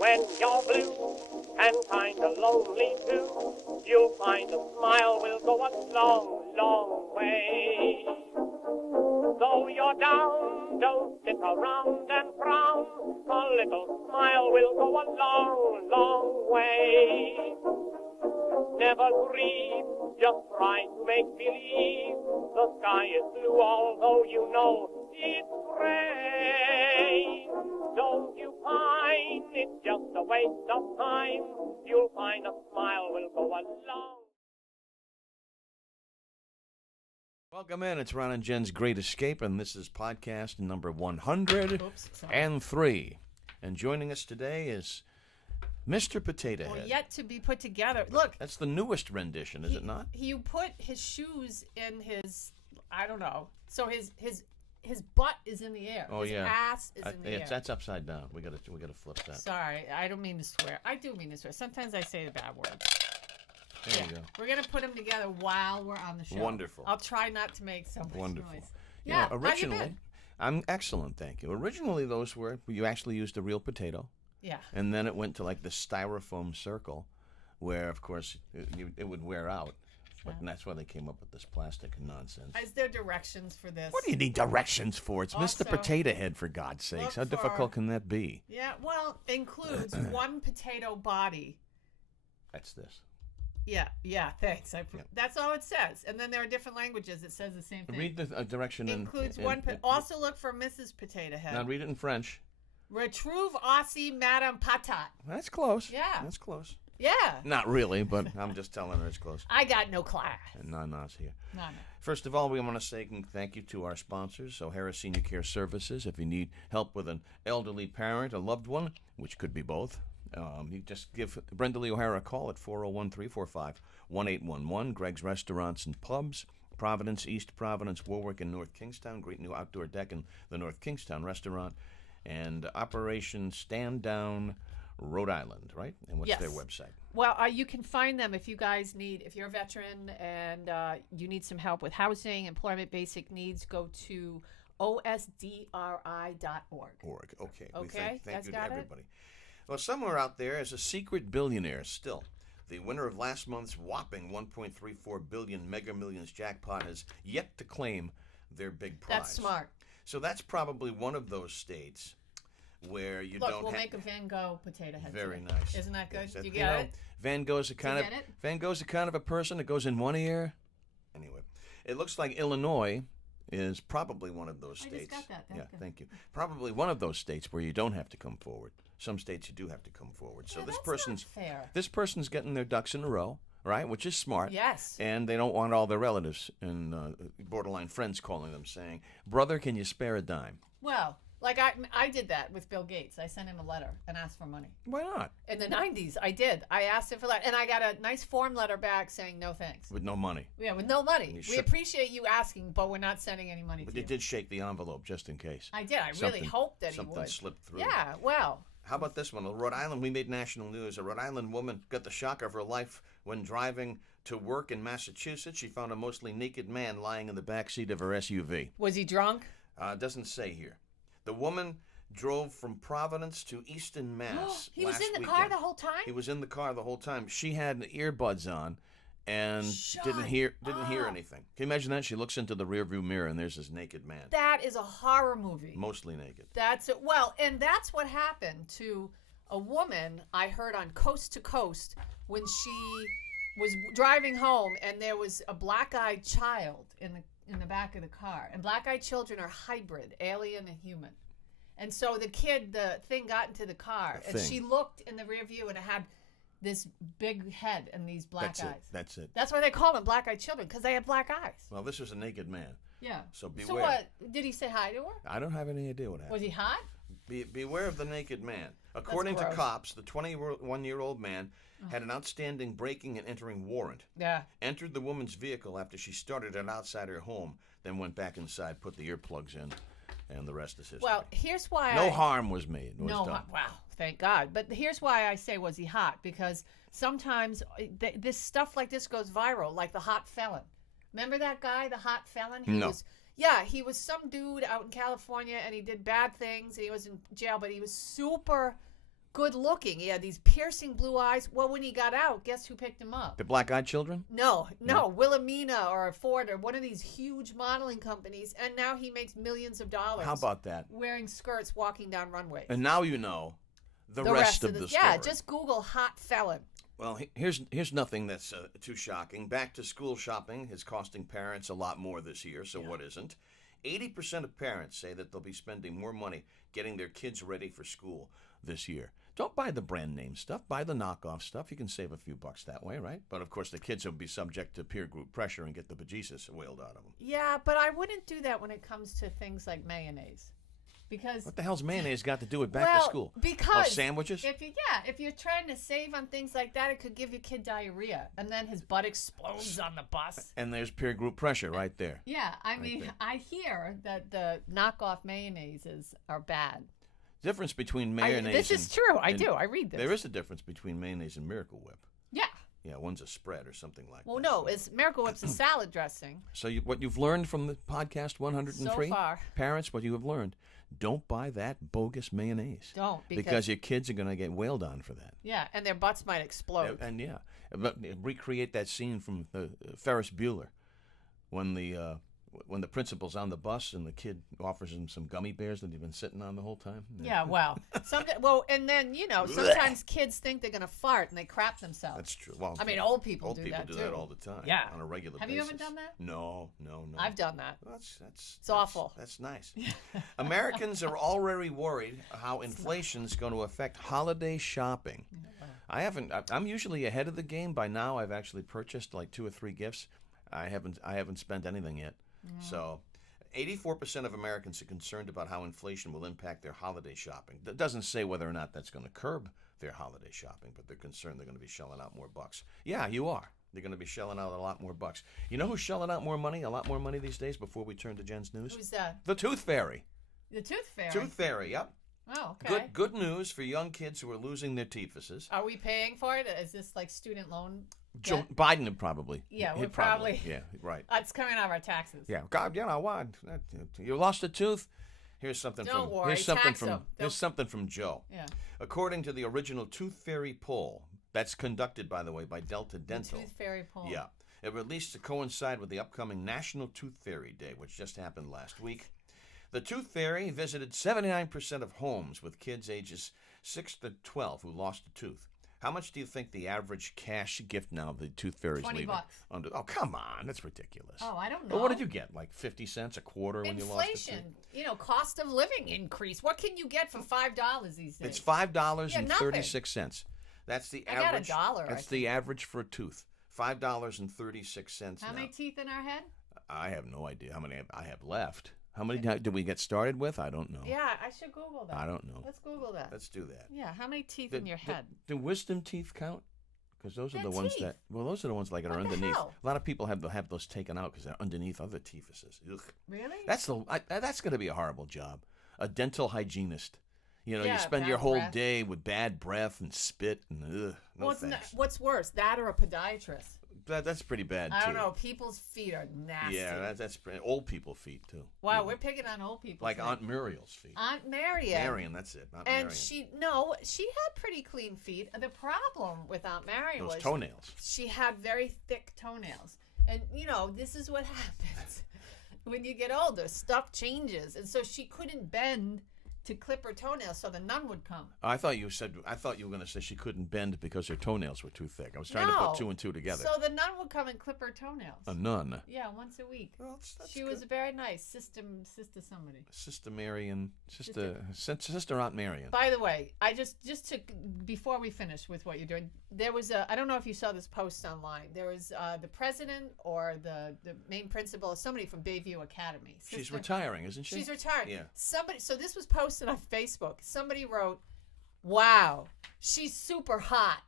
When you're blue and kinda lonely too, you'll find a smile will go a long, long way. Though you're down, don't sit around and frown. A little smile will go a long, long way. Never grieve, just try to make believe the sky is blue, although you know it's gray. Don't you pine, it's just a waste of time. You'll find a smile will go a long. Welcome in. It's Ron and Jen's Great Escape, and this is podcast number 103. And joining us today is Mr. Potato Head. Well, yet to be put together. Look. That's the newest rendition, is it not? You put his shoes in his, I don't know. So his butt is in the air. Oh, his yeah. ass is in the air. That's upside down. We gotta flip that. Sorry, I don't mean to swear. I do mean to swear. Sometimes I say the bad words. There you go. We're going to put them together while we're on the show. Wonderful. I'll try not to make so much Wonderful. noise. Yeah, how you originally, been? I'm excellent, thank you. Originally, those were, you actually used a real potato. Yeah. And then it went to like the styrofoam circle, where, of course, it would wear out. But that's why they came up with this plastic nonsense. Is there directions for this? What do you need directions for? It's Also, Mr. Potato Head, for God's sakes. How look difficult for- can that be? Yeah, well, includes one potato body. That's this. Yeah, thanks. That's all it says. And then there are different languages. It says the same thing. Read the direction. Includes one. Also look for Mrs. Potato Head. Now read it in French. Retrouve aussi Madame Patat. That's close. Yeah. That's close. Yeah. Not really, but I'm just telling her it's close. I got no class. And Nana's here. No. First of all, we want to say thank you to our sponsors, O'Hara Senior Care Services. If you need help with an elderly parent, a loved one, which could be both, you just give Brenda Lee O'Hara a call at 401-345-1811. Greg's Restaurants and Pubs, Providence, East Providence, Warwick, and North Kingstown. Great new outdoor deck in the North Kingstown restaurant. And Operation Stand Down, Rhode Island, right? And what's their website? Well, you can find them if you guys need, if you're a veteran and you need some help with housing, employment, basic needs, go to osdri.org. Okay. Okay, Thank you to got it? everybody. Well, somewhere out there is a secret billionaire still. The winner of last month's whopping $1.34 billion Mega Millions jackpot has yet to claim their big prize. That's smart. So that's probably one of those states where you don't we'll have... make a Van Gogh potato head. Very today. nice. Isn't that good? Yes, You get it? Van Gogh's the kind of get it? Van Gogh's the kind of a person that goes in one ear. Anyway, it looks like Illinois is probably one of those I states. just got that. Yeah, thank you. Probably one of those states where you don't have to come forward. Some states you do have to come forward. So Yeah, this that's person's not fair. this person's getting their ducks in a row, right? Which is smart. Yes. And they don't want all their relatives and borderline friends calling them saying, "Brother, can you spare a dime?" Well, like I did that with Bill Gates. I sent him a letter and asked for money. Why not? In the 90s, I did. I asked him for that, and I got a nice form letter back saying no thanks. With no money. Yeah, with no money. We shook- appreciate you asking, but we're not sending any money But to you you. did shake the envelope just in case. I did. I really Something- hoped that he something would. slipped through. Yeah, well, How about this one? Rhode Island, we made national news. A Rhode Island woman got the shock of her life when driving to work in Massachusetts. She found a mostly naked man lying in the back seat of her SUV. was he drunk? Doesn't say here. The woman drove from Providence to Easton, Mass. He was last in the car weekend. the whole time? He was in the car the whole time. She had earbuds on and didn't Shut hear up. anything. Can you imagine that? She looks into the rearview mirror and there's this naked man, That is a horror movie. mostly naked. That's it. Well, and that's what happened to a woman I heard on Coast to Coast when she was driving home, and there was a black-eyed child in the back of the car. And black-eyed children are hybrid, alien and human. And so the thing got into the car, and she looked in the rear view, and it had this big head and these black eyes. That's it. That's why they call them black-eyed children, because they have black eyes. Well, this was a naked man. Yeah. So beware. So what? Did he say hi to her? I don't have any idea what happened. Was he hot? Beware of the naked man. According to gross. cops, the 21-year-old man had an outstanding breaking and entering warrant. Yeah. Entered the woman's vehicle after she started it outside her home, then went back inside, put the earplugs in, and the rest is history. Well, here's why no harm was made. Was No, done. wow, thank God. But here's why I say was he hot, because sometimes this stuff like this goes viral, like the hot felon. Remember that guy, the hot felon? No. He was some dude out in California, and he did bad things, and he was in jail, but he was super good looking. He had these piercing blue eyes. Well, when he got out, guess who picked him up? The black-eyed children? No, Wilhelmina or Ford or one of these huge modeling companies, and now he makes millions of dollars. How about that? Wearing skirts, walking down runways. And now you know the rest of the story. Yeah, just Google hot felon. Well, here's nothing that's too shocking. Back to school shopping is costing parents a lot more this year, so what isn't? 80% of parents say that they'll be spending more money getting their kids ready for school this year. Don't buy the brand name stuff. Buy the knockoff stuff. You can save a few bucks that way, right? But, of course, the kids will be subject to peer group pressure and get the bejesus wailed out of them. Yeah, but I wouldn't do that when it comes to things like mayonnaise. Because what the hell's mayonnaise got to do with back to school? Because sandwiches? If you're trying to save on things like that, it could give your kid diarrhea, and then his butt explodes on the bus. And there's peer group pressure right there. Yeah, I mean, I hear that the knockoff mayonnaises are bad. Difference between mayonnaise. This is true. I do. I read this. There is a difference between mayonnaise and Miracle Whip. Yeah. Yeah, one's a spread or something like that. Well, no, it's Miracle Whip's a salad dressing. So what you've learned from the podcast 103? So far. Parents, what you have learned, don't buy that bogus mayonnaise. Don't. Because your kids are going to get wailed on for that. Yeah, and their butts might explode. But recreate that scene from Ferris Bueller when the principal's on the bus and the kid offers him some gummy bears that he've been sitting on the whole time. Yeah, and then, sometimes kids think they're going to fart and they crap themselves. That's true. Well, I mean, old people do that, do too. that all the time. Yeah. On a regular basis. Have you ever done that? No. I've done that. It's awful. That's nice. Americans are already worried how inflation's going to affect holiday shopping. I'm usually ahead of the game. By now, I've actually purchased like 2 or 3 gifts. I haven't spent anything yet. So, 84% of Americans are concerned about how inflation will impact their holiday shopping. That doesn't say whether or not that's going to curb their holiday shopping, but they're concerned they're going to be shelling out more bucks. Yeah, you are. They're going to be shelling out a lot more bucks. You know who's shelling out more money, a lot more money these days before we turn to Jen's news? Who's that? The Tooth Fairy. The Tooth Fairy? Tooth Fairy, yep. Oh, okay. Good news for young kids who are losing their teethuses. Are we paying for it? Is this like student loan? Joe Biden would probably. Yeah, we're probably. Yeah, right. It's coming out of our taxes. Yeah, God, you know what? You lost a tooth. Here's something Don't from. worry, Here's something from Joe. Yeah. According to the original Tooth Fairy poll, that's conducted, by the way, by Delta Dental. The Tooth Fairy poll. Yeah, it released to coincide with the upcoming National Tooth Fairy Day, which just happened last week. The Tooth Fairy visited 79% of homes with kids ages 6 to 12 who lost a tooth. How much do you think the average cash gift now the Tooth Fairy's leaving? $20. Oh, come on. That's ridiculous. Oh, I don't know. Well, what did you get? Like 50 cents, a quarter when you lost a tooth? Inflation. Cost of living increase. What can you get for $5 these days? It's $5.36. That's the average. I got $1. That's the average for a tooth. $5.36. How many teeth in our head? I have no idea how many I have left. How many did we get started with? I don't know. Yeah, I should Google that. I don't know. Let's Google that. Let's do that. Yeah, how many teeth in your head? Do wisdom teeth count? Because those are the ones teeth. those are the ones like that are What the underneath. hell? A lot of people have those taken out because they're underneath other teethuses. Ugh. Really? That's going to be a horrible job. A dental hygienist. You Yeah, spend your bad whole breath. day with bad breath and spit and no thanks. What's worse, that or a podiatrist? That's pretty bad, I too. don't know. People's feet are nasty. Yeah, that's old people feet, too. Wow, we're picking on old people. Like today. Aunt Muriel's feet. Aunt Marion. Marion, that's it. Aunt And Marion. she had pretty clean feet. The problem with Aunt Marion Those was toenails. she had very thick toenails. And, this is what happens. When you get older, stuff changes. And so she couldn't bend to clip her toenails so the nun would come. I thought you were going to say she couldn't bend because her toenails were too thick. I was trying to put 2 and 2 together. So the nun would come and clip her toenails. A nun. Yeah, once a week. Well, that's She good. was very nice. Sister somebody. Sister Marion, Sister Aunt Marion. By the way, I just to before we finish with what you're doing, there was I don't know if you saw this post online. There was the president or the main principal, somebody from Bayview Academy. She's retiring, isn't she? She's retired. Yeah. So this was posted on Facebook. Somebody wrote, "Wow, she's super hot."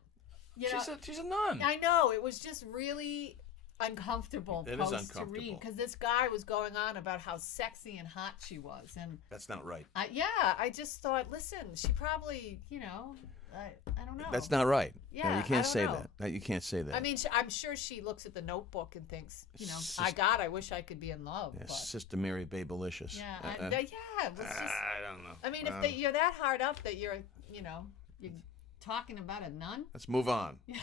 She's a nun. I know, it was just really uncomfortable It is post to uncomfortable. read because this guy was going on about how sexy and hot she was, and That's not right. I just thought, listen, she probably, I don't know. That's not right. Yeah, No, you can't I don't say know. that. You can't say that. I mean, I'm sure she looks at the notebook and thinks, Sis- I wish I could be in love. Yeah, But Sister Mary Babelicious. yeah, Uh-uh. let's just. I don't know. I mean, if you're that hard up that you're, You're talking about a nun? Let's move on. Yeah.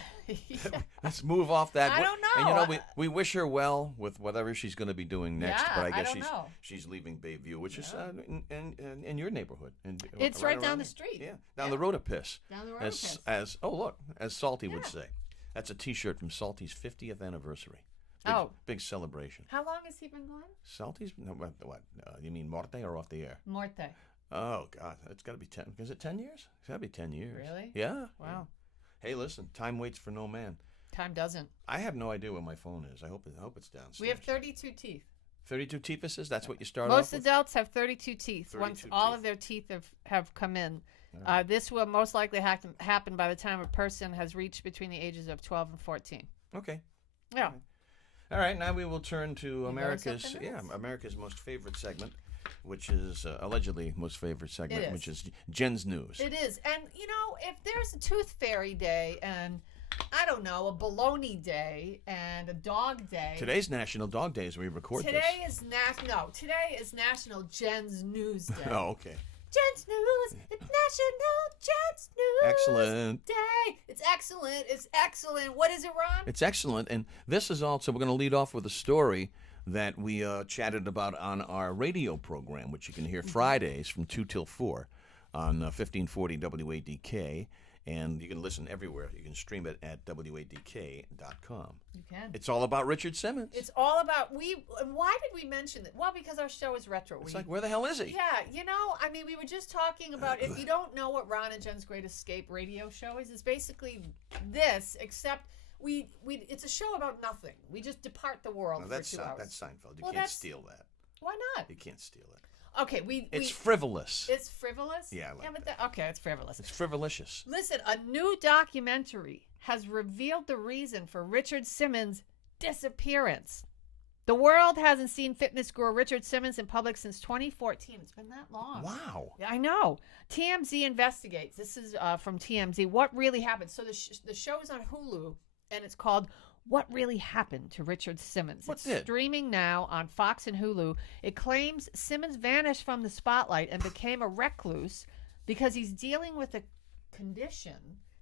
Let's move off that. I don't know. And you know, we wish her well with whatever she's going to be doing next. Yeah, but I I guess don't know. she's leaving Bayview, which is in your neighborhood. It's right down around the there. street. Yeah, down the road of Piss. Down the road of Piss. As Salty would Yeah. say. That's a T-shirt from Salty's 50th anniversary. Big celebration. How long has he been gone? Salty's no, what? You mean Morte or off the air? Morte. Oh God, it's got to be 10. Is it 10 years? It's got to be 10 years. Really? Yeah. Wow. Hey, listen, time waits for no man. Time doesn't. I have no idea where my phone is. I hope it's downstairs. We have 32 teeth. 32 teethuses. That's what you start off Most with. adults have 32 teeth. 32 Once all teeth. of their teeth have come in. This will most likely happen by the time a person has reached between the ages of 12 and 14. Okay. Yeah. All right. Now we will turn to got America's something else? America's most favorite segment, which is allegedly most favorite segment, It is. which is Jen's News. It is. And, you know, if there's a tooth fairy day and, I don't know, a baloney day and a dog day. Today's National Dog Day as we record Today this. Today is National Jen's News Day. Oh, okay. Jen's News. It's National Jen's News Excellent. Day. It's excellent. It's excellent. What is it, Ron? It's excellent. And this is also, we're going to lead off with a story that we chatted about on our radio program, which you can hear Fridays from 2 till 4 on 1540 WADK. And you can listen everywhere. You can stream it at WADK.com. You can. It's all about Richard Simmons. It's all about why did we mention it? Well, because our show is retro. It's like, where the hell is he? Yeah, you know, I mean, we were just talking about, if you don't know what Ron and Jen's Great Escape radio show is, it's basically this, except it's a show about nothing. We just depart the world No, for 2 hours. that's Seinfeld. You Well, can't that's- steal that. Why not? You can't steal it. Okay, It's frivolous. it's frivolous? Yeah, I like but okay, it's frivolous. It's frivolicious. Listen, a new documentary has revealed the reason for Richard Simmons' disappearance. The world hasn't seen fitness guru Richard Simmons in public since 2014. It's been that long. Wow. Yeah, I know. TMZ investigates. This is from TMZ. What really happened? So the show is on Hulu, and it's called What Really Happened to Richard Simmons. What It's did? streaming now on Fox and Hulu. It claims Simmons vanished from the spotlight and became a recluse because he's dealing with a condition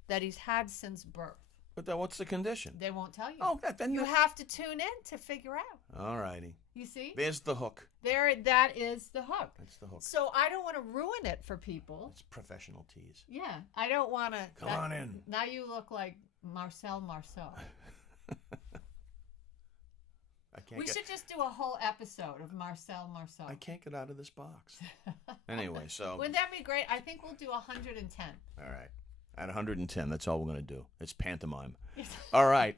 that he's had since birth. But then what's the condition? They won't tell you. Oh, then You have to tune in to figure out. All righty. You see? There's the hook. That is the hook. That's the hook. So I don't want to ruin it for people. It's professional tease. Yeah, I don't want to. Come on in. Now you look like Marcel Marceau. We should just do a whole episode of Marcel Marceau. I can't get out of this box. Anyway, so. Wouldn't that be great? I think we'll do 110. All right. At 110, that's all we're going to do. It's pantomime. All right.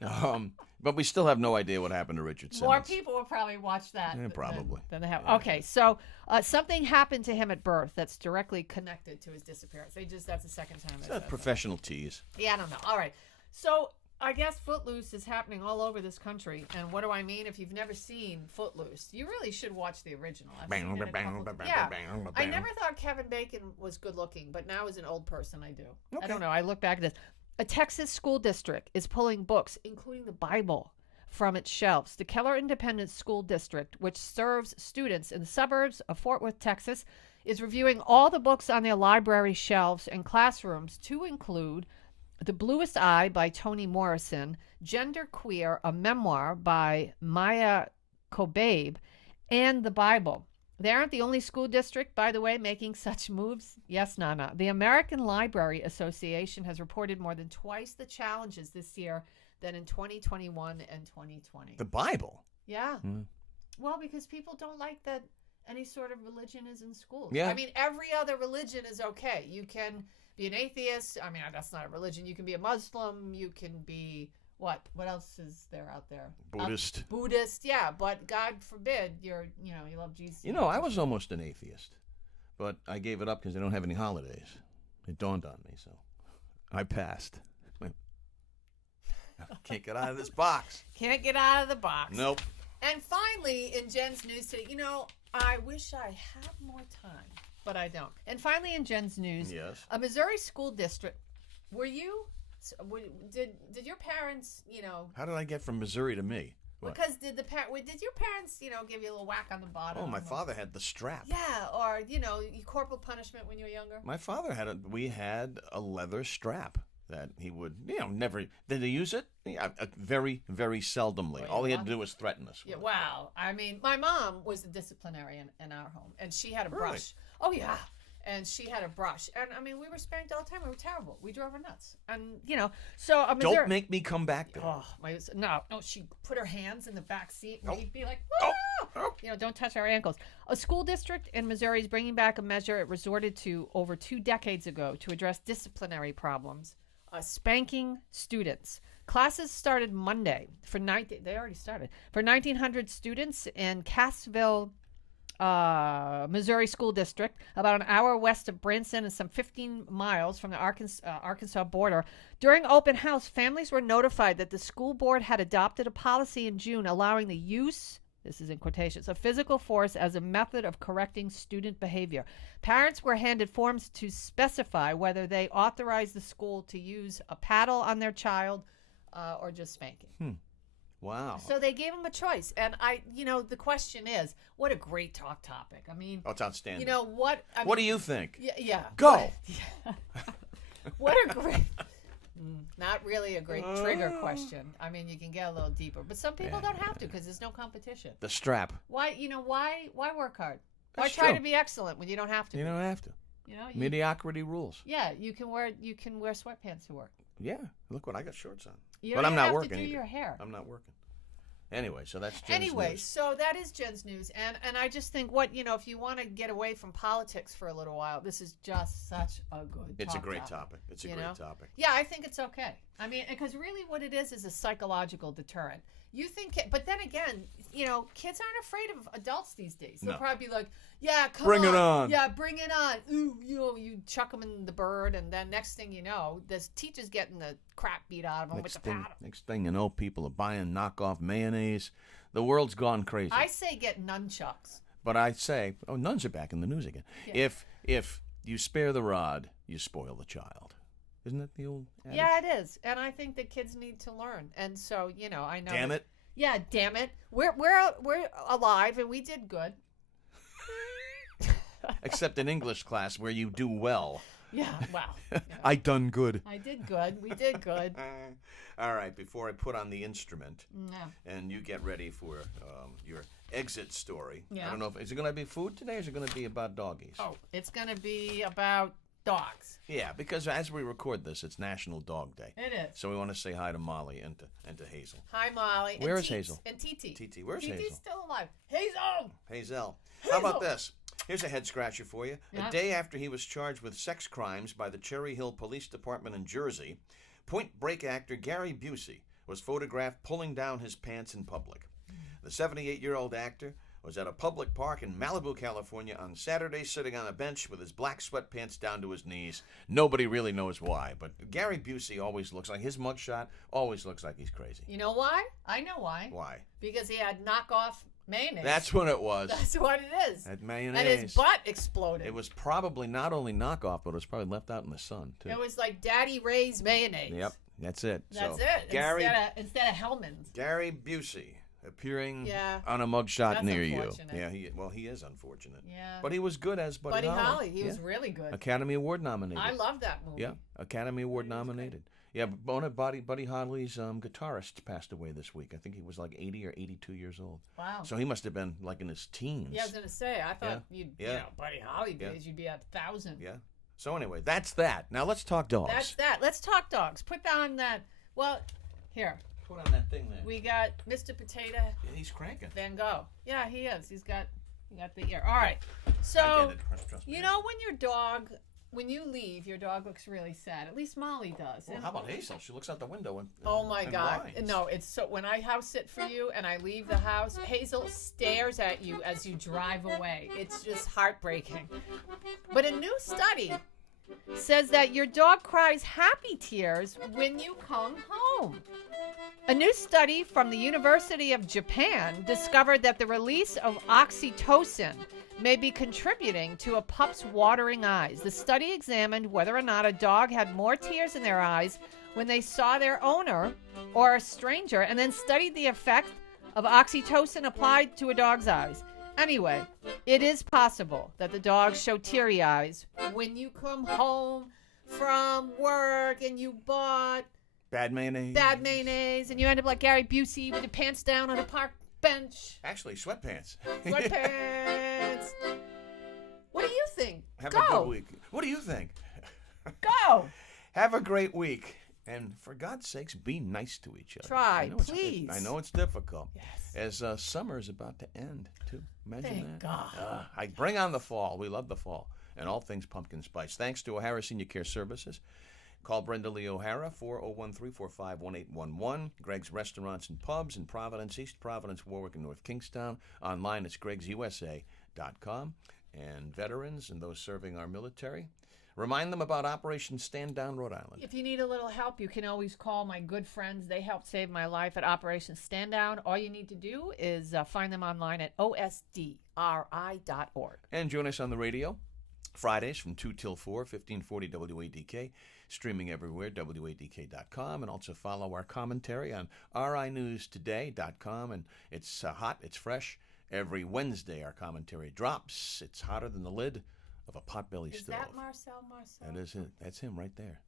But we still have no idea what happened to Richard Simmons. More people will probably watch that. Yeah, probably. Than they have. Yeah. Okay, so something happened to him at birth that's directly connected to his disappearance. That's the second time. It's they a said that. professional tease. Yeah, I don't know. All right. So I guess Footloose is happening all over this country. And what do I mean? If you've never seen Footloose, you really should watch the original. I've seen it a couple- Yeah. I never thought Kevin Bacon was good looking, but now as an old person, I do. Okay. I don't know. I look back at this. A Texas school district is pulling books, including the Bible, from its shelves. The Keller Independent School District, which serves students in the suburbs of Fort Worth, Texas, is reviewing all the books on their library shelves and classrooms to include The Bluest Eye by Toni Morrison, Gender Queer, a memoir by Maya Kobabe, and the Bible. They aren't the only school district, by the way, making such moves. Yes, Nana. The American Library Association has reported more than twice the challenges this year than in 2021 and 2020. The Bible? Yeah. Mm. Well, because people don't like that any sort of religion is in schools. Yeah. I mean, every other religion is okay. You can be an atheist. I mean, that's not a religion. You can be a Muslim. You can be what? What else is there out there? Buddhist. Buddhist, yeah. But God forbid you love Jesus. You know, I was almost an atheist, but I gave it up because they don't have any holidays. It dawned on me, so I passed. Can't get out of this box. Can't get out of the box. Nope. And finally, in Jen's news today, I wish I had more time, but I don't. And finally, in Jen's news, Yes. a Missouri school district. Did your parents, How did I get from Missouri to me? What? Because did your parents, give you a little whack on the bottom? Oh, my father had the strap. Yeah, or corporal punishment when you were younger. My father we had a leather strap that he would, never. Did he use it? Yeah, very, very seldomly. All he had to do was threaten us. Yeah, wow. I mean, my mom was the disciplinarian in our home, and she had a brush. Really? Oh yeah. And she had a brush, and I mean, we were spanked all the time. We were terrible. We drove her nuts, and so Don't make me come back there. Oh, no! She put her hands in the back seat, and we'd be like, Oh. don't touch our ankles. A school district in Missouri is bringing back a measure it resorted to over 2 decades ago to address disciplinary problems: spanking students. Classes started Monday they already started for 1,900 students in Cassville, Missouri School District, about an hour west of Branson and some 15 miles from the Arkansas border. During open house, families were notified that the school board had adopted a policy in June allowing the use, this is in quotations, of physical force as a method of correcting student behavior. Parents were handed forms to specify whether they authorized the school to use a paddle on their child or just spanking. Wow. So they gave him a choice. And the question is, what a great talk topic. I mean, it's outstanding. What do you think? Yeah. Go. What a great, not really a great trigger question. I mean, you can get a little deeper, but some people don't have to because there's no competition. The strap. Why work hard? Why That's try true. to be excellent when you don't have to? You don't have to. Mediocrity rules. Yeah, you can wear sweatpants to work. Yeah, look what I got shorts on. You but don't I'm not have working. to do either. your hair. I'm not working. Anyway, so that's Jen's news. So that is Jen's news, and I just think if you want to get away from politics for a little while, this is just such a good. It's a great topic. It's a great topic. Yeah, I think it's okay. I mean, because really, what it is a psychological deterrent. You think, but then again, kids aren't afraid of adults these days. They'll probably be like, "Yeah, bring it on. Yeah, bring it on." Ooh, you chuck them in the bird, and then next thing you know, the teacher's getting the crap beat out of them with the paddle. Next thing you know, people are buying knockoff mayonnaise. The world's gone crazy. I say get nunchucks. But I say, nuns are back in the news again. Yeah. If you spare the rod, you spoil the child. Isn't that the old adage? Yeah, it is. And I think that kids need to learn. And so, I know. Damn it. Yeah, damn it. We're alive and we did good. Except in English class where you do well. Yeah, well. I done good. I did good. We did good. All right, before I put on the instrument and you get ready for your exit story. Yeah. I don't know is it going to be food today or is it going to be about doggies? Oh, it's going to be about dogs. Yeah, because as we record this, it's National Dog Day. It is. So we want to say hi to Molly and to Hazel. Hi, Molly. Where is Hazel? And Titi. Titi, where's Hazel? Titi's still alive. Hazel! Hazel. How about this? Here's a head scratcher for you. Yeah. A day after he was charged with sex crimes by the Cherry Hill Police Department in Jersey, Point Break actor Gary Busey was photographed pulling down his pants in public. The 78-year-old actor was at a public park in Malibu, California on Saturday sitting on a bench with his black sweatpants down to his knees. Nobody really knows why, but Gary Busey always looks like, his mugshot always looks like he's crazy. You know why? I know why. Why? Because he had knockoff mayonnaise. That's what it was. That's what it is. That mayonnaise. And his butt exploded. It was probably not only knockoff, but it was probably left out in the sun, too. It was like Daddy Ray's mayonnaise. Yep, that's it. That's so, it. Gary, instead of Hellman's. Gary Busey appearing Yeah. on a mugshot That's near you. unfortunate. Yeah, he is unfortunate. Yeah. But he was good as Buddy Holly. He Yeah. was really good. Academy Award nominated. I love that movie. Yeah, Academy Award nominated. Yeah, Buddy Holly's guitarist passed away this week. I think he was like 80 or 82 years old. Wow. So he must have been like in his teens. Yeah, I was going to say, I thought Yeah. Buddy Holly Yeah. days, you'd be at 1,000. Yeah. So anyway, that's that. Now let's talk dogs. That's that. Let's talk dogs. Put down that, here. Put on that thing there. We got Mr. Potato Yeah, he's cranking. Van Gogh. Yeah, he is. He got the ear. All right. I So, get it. Trust me. when you leave, your dog looks really sad. At least Molly does. Well, And- how about Hazel? She looks out the window and Oh my and God! whines. No, it's so. When I house sit for you and I leave the house, Hazel stares at you as you drive away. It's just heartbreaking. But a new study says that your dog cries happy tears when you come home. A new study from the University of Japan discovered that the release of oxytocin may be contributing to a pup's watering eyes. The study examined whether or not a dog had more tears in their eyes when they saw their owner or a stranger, and then studied the effect of oxytocin applied to a dog's eyes. Anyway, it is possible that the dogs show teary eyes when you come home from work and you bought Bad mayonnaise. and you end up like Gary Busey with your pants down on a park bench. Actually, sweatpants. Sweatpants. What do you think? Have Go. a good week. What do you think? Go. Have a great week. And for God's sakes, be nice to each other. Try, I know please. I know it's difficult. Yes. As summer is about to end, too. Imagine Thank that. God. I bring on the fall. We love the fall. And all things pumpkin spice. Thanks to O'Hara Senior Care Services. Call Brenda Lee O'Hara, 401-345-1811. Greg's Restaurants and Pubs in Providence, East Providence, Warwick, and North Kingstown. Online, it's gregsusa.com. And veterans and those serving our military, remind them about Operation Stand Down, Rhode Island. If you need a little help, you can always call my good friends. They helped save my life at Operation Stand Down. All you need to do is find them online at osdri.org. And join us on the radio Fridays from 2 till 4, 1540 WADK, streaming everywhere, WADK.com, and also follow our commentary on RINewsToday.com. And it's hot, it's fresh. Every Wednesday, our commentary drops. It's hotter than the lid of a potbelly stove. Is that Marcel? That is it. That's him right there.